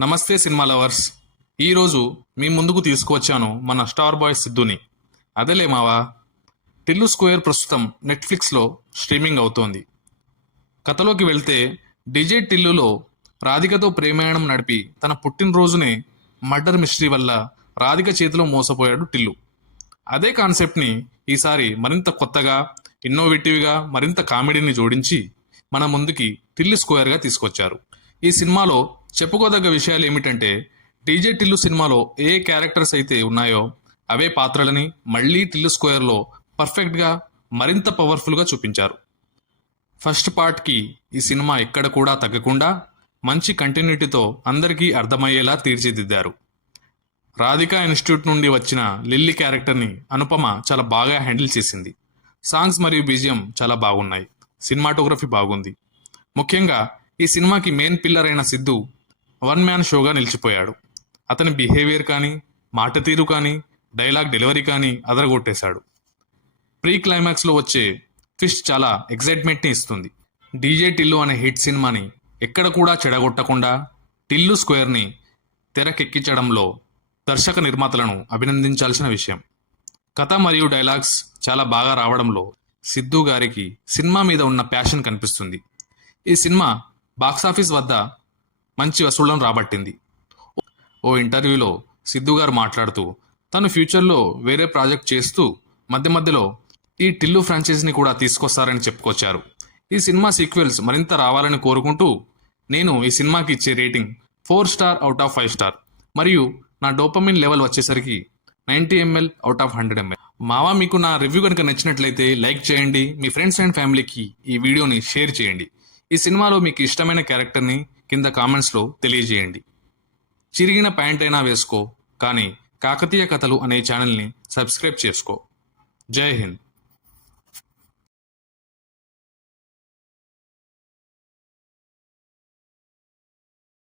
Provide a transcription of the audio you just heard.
నమస్తే cinema lovers. ఈరోజు మీ ముందుకు తీసుకువచ్చాను మన స్టార్ బాయ్ సిద్ధుని. అదేలే మావా. టిల్లు స్క్వేర్ ప్రస్తుతం నెట్ఫ్లిక్స్లో స్ట్రీమింగ్ అవుతోంది. కథలోకి వెళ్తే డిజే టిల్లులో రాధికతో ప్రేమాయణం నడిపి తన పుట్టినరోజునే మర్డర్ మిస్టరీ వల్ల రాధిక చేతిలో మోసపోయాడు టిల్లు. అదే కాన్సెప్ట్ని ఈసారి మరింత కొత్తగా ఇన్నోవేటివ్గా మరింత కామెడీని జోడించి మన ముందుకి టిల్లు స్క్వేర్గా తీసుకొచ్చారు. ఈ సినిమాలో చెప్పుకోదగ్గ విషయాలు ఏమిటంటే టీజే టిల్లు సినిమాలో ఏ క్యారెక్టర్స్ అయితే ఉన్నాయో అవే పాత్రలని మళ్ళీ టిల్లు స్క్వేర్లో పర్ఫెక్ట్గా మరింత పవర్ఫుల్గా చూపించారు. ఫస్ట్ పార్ట్కి ఈ సినిమా ఎక్కడ కూడా తగ్గకుండా మంచి కంటిన్యూటీతో అందరికీ అర్థమయ్యేలా తీర్చిదిద్దారు. రాధికా ఇన్స్టిట్యూట్ నుండి వచ్చిన లిల్లీ క్యారెక్టర్ని అనుపమ చాలా బాగా హ్యాండిల్ చేసింది. సాంగ్స్ మరియు బీజియం చాలా బాగున్నాయి. సినిమాటోగ్రఫీ బాగుంది. ముఖ్యంగా ఈ సినిమాకి మెయిన్ పిల్లర్ అయిన సిద్ధు వన్ మ్యాన్ షోగా నిలిచిపోయాడు. అతని బిహేవియర్ కానీ మాట తీరు కానీ డైలాగ్ డెలివరీ కానీ అదరగొట్టేశాడు. ప్రీ క్లైమాక్స్లో వచ్చే ట్విస్ట్ చాలా ఎగ్జైట్మెంట్ని ఇస్తుంది. డీజే టిల్లు అనే హిట్ సినిమాని ఎక్కడ కూడా చెడగొట్టకుండా టిల్లు స్క్వేర్ని తెరకెక్కించడంలో దర్శక నిర్మాతలను అభినందించాల్సిన విషయం. కథ మరియు డైలాగ్స్ చాలా బాగా రావడంలో సిద్ధు గారికి సినిమా మీద ఉన్న ప్యాషన్ కనిపిస్తుంది. ఈ సినిమా బాక్సాఫీస్ వద్ద మంచి వసూళ్ళను రాబట్టింది. ఓ ఇంటర్వ్యూలో సిద్ధు గారు మాట్లాడుతూ తను ఫ్యూచర్లో వేరే ప్రాజెక్ట్ చేస్తూ మధ్య మధ్యలో ఈ టిల్లు ఫ్రాంచైజీని కూడా తీసుకొస్తారని చెప్పుకొచ్చారు. ఈ సినిమా సీక్వెల్స్ మరింత రావాలని కోరుకుంటూ నేను ఈ సినిమాకి ఇచ్చే rating four star out of five star మరియు నా డోపమిన్ లెవెల్ వచ్చేసరికి ninety ML out of hundred ML. మావా మీకు నా రివ్యూ కనుక నచ్చినట్లయితే లైక్ చేయండి. మీ ఫ్రెండ్స్ అండ్ ఫ్యామిలీకి ఈ వీడియోని షేర్ చేయండి. ఈ సినిమాలో మీకు ఇష్టమైన క్యారెక్టర్ని కింద కామెంట్స్లో తెలియజేయండి. చిరిగిన ప్యాంట్ అయినా వేసుకో కానీ కాకతీయ కథలు అనే ఛానల్ని సబ్స్క్రైబ్ చేసుకో. జై హింద్.